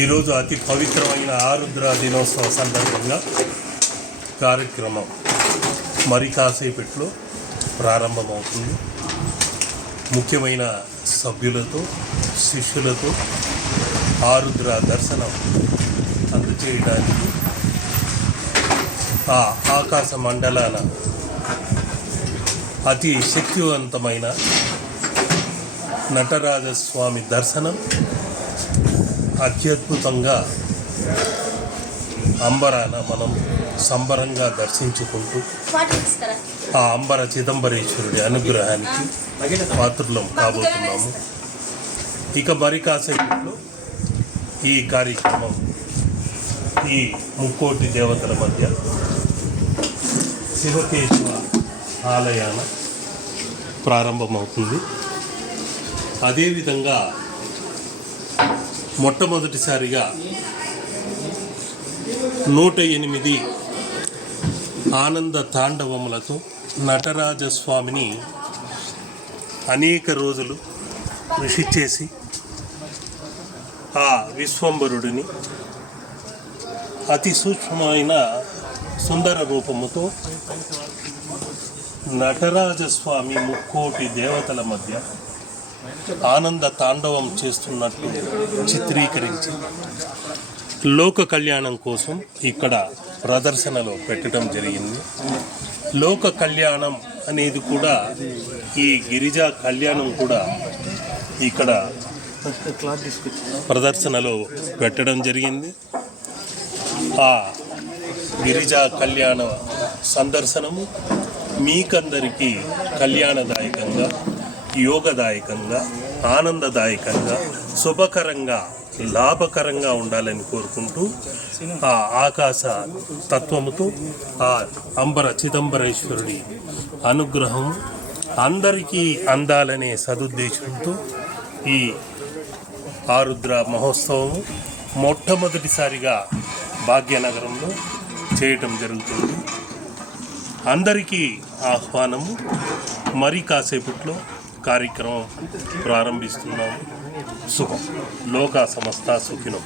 ఈరోజు అతి పవిత్రమైన ఆరుద్ర దినోత్సవ సందర్భంగా కార్యక్రమం మరి కాసేపట్లో ప్రారంభమవుతుంది. ముఖ్యమైన సభ్యులతో శిష్యులతో ఆరుద్ర దర్శనం అందజేయడానికి ఆ ఆకాశ మండలాన అతి శక్తివంతమైన నటరాజస్వామి దర్శనం అత్యద్భుతంగా అంబరాన మనం సంబరంగా దర్శించుకుంటూ ఆ అంబర చిదంబరేశ్వరుడి అనుగ్రహానికి పాత్రులం కాబోతున్నాము. ఇక మరి కాసేపట్లో ఈ కార్యక్రమం ఈ ముక్కోటి దేవతల మధ్య శివకేశవ ఆలయాన ప్రారంభమవుతుంది. అదేవిధంగా మొట్టమొదటిసారిగా 108 ఆనంద తాండవములతో నటరాజస్వామిని అనేక రోజులు కృషి చేసి ఆ విశ్వంబరుడిని అతి సూక్ష్మమైన సుందర రూపముతో నటరాజస్వామి ముక్కోటి దేవతల మధ్య ఆనంద తాండవం చేస్తున్నట్లు చిత్రీకరించి లోక కళ్యాణం కోసం ఇక్కడ ప్రదర్శనలో పెట్టడం జరిగింది. లోక కళ్యాణం అనేది కూడా ఈ గిరిజా కళ్యాణం కూడా ఇక్కడ ప్రదర్శనలో పెట్టడం జరిగింది. ఆ గిరిజా కళ్యాణ సందర్శనము మీకందరికీ కళ్యాణదాయకంగా, యోగదాయకంగా, ఆనందదాయకంగా, శుభకరంగా, లాభకరంగా ఉండాలని కోరుకుంటూ ఆ ఆకాశ తత్వముతో ఆ అంబర చిదంబరేశ్వరుడి అనుగ్రహం అందరికీ అందాలనే సదుద్దేశంతో ఈ ఆరుద్ర మహోత్సవము మొట్టమొదటిసారిగా భాగ్యనగరంలో చేయటం జరుగుతుంది. అందరికీ ఆహ్వానము. మరి కాసేపట్లో కార్యక్రమం ప్రారంభిస్తున్నాము. శుభం. లోకా సమస్త సుఖినో.